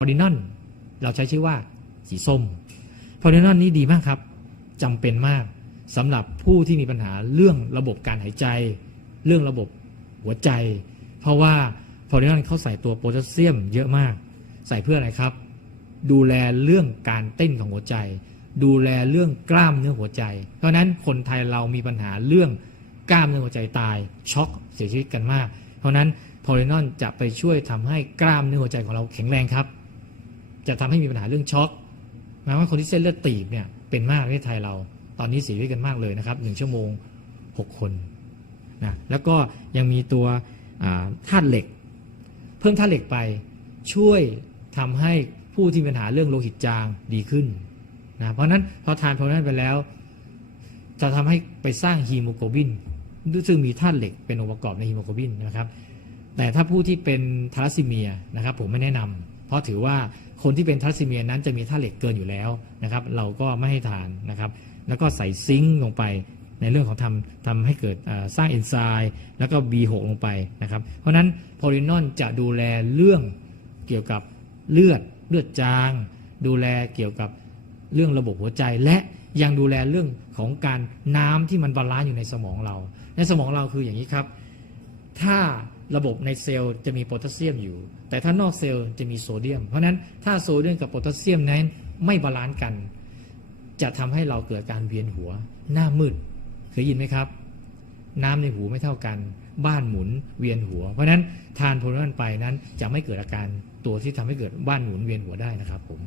พอลินอนเราใช้ชื่อว่าสีส้มพอลินอนนี้ดีมากครับจำเป็นมากสำหรับผู้ที่มีปัญหาเรื่องระบบการหายใจ เรื่องระบบหัวใจ เพราะว่าพอลินอนเขาใส่ตัวโพแทสเซียมเยอะมาก ใส่เพื่ออะไรครับ ดูแลเรื่องการเต้นของหัวใจ ดูแลเรื่องกล้ามเนื้อหัวใจ เพราะนั้นคนไทยเรามีปัญหาเรื่องกล้ามเนื้อหัวใจตายช็อกเสียชีวิตกันมาก เพราะฉะนั้นพอลินอนจะไปช่วยทำให้กล้ามเนื้อหัวใจของเราแข็งแรงครับ จะทำให้มีปัญหาเรื่องช็อกแม้ว่าคนที่เส้นเลือดตีบเนี่ยเป็นมากในไทยเรา ตอนนี้เสียชีวิตกันมากเลยนะครับหนึ่งชั่วโมง 6 คนนะแล้วก็ยังมีตัวธาตุเหล็ก เพิ่มธาตุเหล็กไปช่วยทำให้ผู้ที่มีปัญหาเรื่องโลหิตจางดีขึ้นนะเพราะนั้นพอทานโพลินอนไปแล้ว จะทำให้ไปสร้างฮีโมโกลบินซึ่งมีธาตุเหล็กเป็นองค์ประกอบในฮีโมโกลบินนะครับ แต่ถ้าผู้ที่เป็นทาลัสซีเมียนะครับ ผมไม่แนะนำ เพราะถือว่าคนที่เป็นทัสซีเมียนั้นจะมีธาตุเหล็กเกินอยู่แล้วนะครับ เราก็ไม่ให้ทานนะครับ แล้วก็ใส่ซิงค์ลงไปในเรื่องของทำทำให้เกิดสร้างเอนไซม์แล้วก็ B6 ลงไปนะครับ เพราะฉะนั้นโพลินอนจะดูแลเรื่องเกี่ยวกับเลือดเลือดจาง ดูแลเกี่ยวกับเรื่องระบบหัวใจ และยังดูแลเรื่องของการน้ำที่มันบาลานซ์อยู่ในสมองเรา ในสมองเราคืออย่างนี้ครับ ถ้า ระบบในเซลล์จะมีโพแทสเซียมอยู่ แต่ถ้านอกเซลล์จะมีโซเดียม เพราะนั้นถ้าโซเดียมกับโพแทสเซียมนั้นไม่บาลานซ์กัน จะทำให้เราเกิดการเวียนหัว หน้ามืดเคยยินไหมครับ น้ำในหูไม่เท่ากัน บ้านหมุนเวียนหัว เพราะนั้นทานโพลินอนไปนั้นจะไม่เกิดอาการตัวที่ทำให้เกิดบ้านหมุนเวียนหัวได้นะครับผม